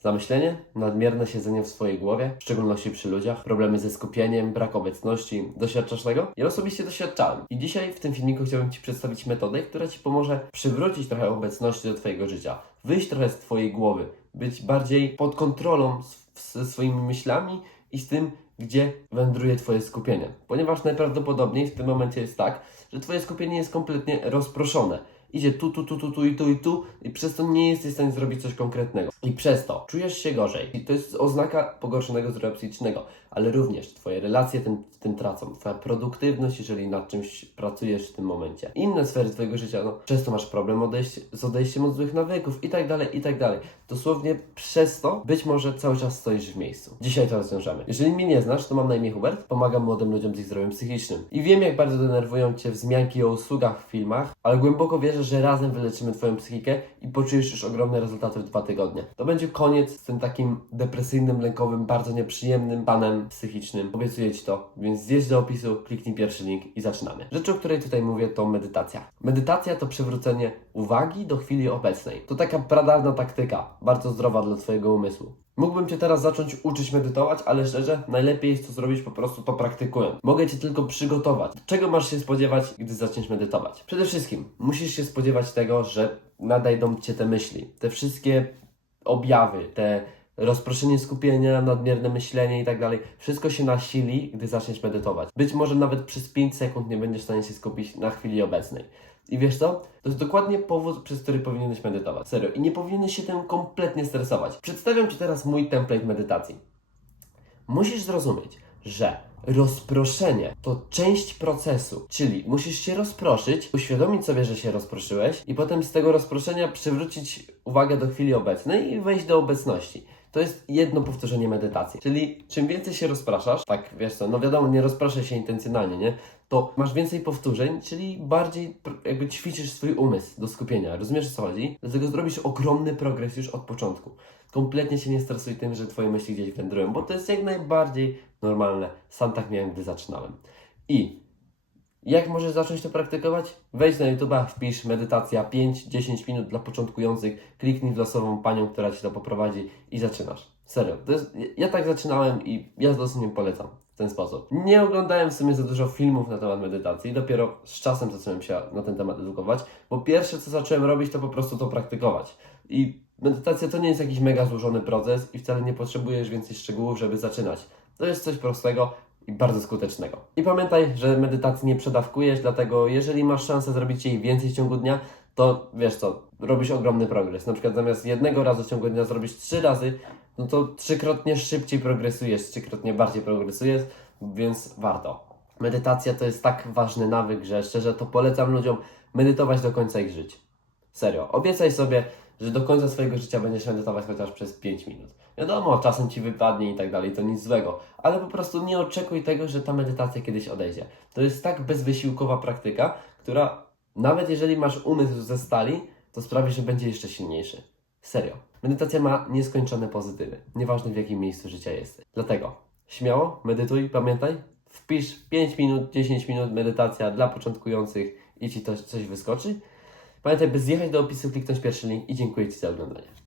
Zamyślenie, nadmierne siedzenie w swojej głowie, w szczególności przy ludziach, problemy ze skupieniem, brak obecności. Doświadczasz tego? Ja osobiście doświadczałem. I dzisiaj w tym filmiku chciałbym Ci przedstawić metodę, która Ci pomoże przywrócić trochę obecności do Twojego życia, wyjść trochę z Twojej głowy, być bardziej pod kontrolą ze swoimi myślami i z tym, gdzie wędruje Twoje skupienie. Ponieważ najprawdopodobniej w tym momencie jest tak, że Twoje skupienie jest kompletnie rozproszone. Idzie tu, tu, tu, tu, tu i tu i tu i przez to nie jesteś w stanie zrobić coś konkretnego. I przez to czujesz się gorzej. I to jest oznaka pogorszonego zdrowia psychicznego, ale również Twoje relacje tym, tym tracą. Twoja produktywność, jeżeli nad czymś pracujesz w tym momencie. Inne sfery Twojego życia, no często masz problem odejść, z odejściem od złych nawyków i tak dalej, i tak dalej. Dosłownie przez to być może cały czas stoisz w miejscu. Dzisiaj to rozwiążemy. Jeżeli mnie nie znasz, to mam na imię Hubert, pomagam młodym ludziom z ich zdrowiem psychicznym. I wiem, jak bardzo denerwują Cię wzmianki o usługach w filmach, ale głęboko wierzę, że razem wyleczymy Twoją psychikę i poczujesz już ogromne rezultaty w dwa tygodnie. To będzie koniec z tym takim depresyjnym, lękowym, bardzo nieprzyjemnym stanem psychicznym. Obiecuję Ci to, więc zjedź do opisu, kliknij pierwszy link i zaczynamy. Rzecz, o której tutaj mówię, to medytacja. Medytacja to przywrócenie uwagi do chwili obecnej. To taka pradawna taktyka, bardzo zdrowa dla Twojego umysłu. Mógłbym Cię teraz zacząć uczyć medytować, ale szczerze, najlepiej jest to zrobić po prostu to praktykując. Mogę Cię tylko przygotować. Czego masz się spodziewać, gdy zaczniesz medytować? Przede wszystkim musisz się spodziewać tego, że nadejdą Cię te myśli. Te wszystkie objawy, te rozproszenie skupienia, nadmierne myślenie i tak dalej. Wszystko się nasili, gdy zaczniesz medytować. Być może nawet przez 5 sekund nie będziesz w stanie się skupić na chwili obecnej. I wiesz co? To jest dokładnie powód, przez który powinieneś medytować. Serio. I nie powinieneś się tym kompletnie stresować. Przedstawiam Ci teraz mój template medytacji. Musisz zrozumieć, że rozproszenie to część procesu, czyli musisz się rozproszyć, uświadomić sobie, że się rozproszyłeś i potem z tego rozproszenia przywrócić uwagę do chwili obecnej i wejść do obecności. To jest jedno powtórzenie medytacji. Czyli czym więcej się rozpraszasz, tak wiesz co, no wiadomo, nie rozpraszaj się intencjonalnie, nie? To masz więcej powtórzeń, czyli bardziej jakby ćwiczysz swój umysł do skupienia. Rozumiesz o co chodzi? Dlatego zrobisz ogromny progres już od początku. Kompletnie się nie stresuj tym, że twoje myśli gdzieś wędrują, bo to jest jak najbardziej normalne. Sam tak miałem, gdy zaczynałem. I jak możesz zacząć to praktykować? Wejdź na YouTube'a, wpisz medytacja 5-10 minut dla początkujących, kliknij w losową panią, która Ci to poprowadzi i zaczynasz. Serio, to jest, ja tak zaczynałem i ja dosłownie polecam w ten sposób. Nie oglądałem w sumie za dużo filmów na temat medytacji, dopiero z czasem zacząłem się na ten temat edukować, bo pierwsze co zacząłem robić to po prostu to praktykować. I medytacja to nie jest jakiś mega złożony proces i wcale nie potrzebujesz więcej szczegółów, żeby zaczynać. To jest coś prostego, i bardzo skutecznego. I pamiętaj, że medytacji nie przedawkujesz, dlatego jeżeli masz szansę zrobić jej więcej w ciągu dnia, to wiesz co, robisz ogromny progres. Na przykład zamiast jednego razu w ciągu dnia zrobić trzy razy, no to trzykrotnie szybciej progresujesz, trzykrotnie bardziej progresujesz, więc warto. Medytacja to jest tak ważny nawyk, że szczerze to polecam ludziom medytować do końca ich żyć. Serio, obiecaj sobie, że do końca swojego życia będziesz medytować chociaż przez 5 minut. Wiadomo, czasem ci wypadnie i tak dalej, to nic złego, ale po prostu nie oczekuj tego, że ta medytacja kiedyś odejdzie. To jest tak bezwysiłkowa praktyka, która nawet jeżeli masz umysł ze stali, to sprawi, że będzie jeszcze silniejszy. Serio. Medytacja ma nieskończone pozytywy, nieważne w jakim miejscu życia jesteś. Dlatego śmiało, medytuj, pamiętaj, wpisz 5 minut, 10 minut medytacja dla początkujących i ci to coś wyskoczy. Pamiętaj, by zjechać do opisu, kliknąć pierwszy link i dziękuję Ci za oglądanie.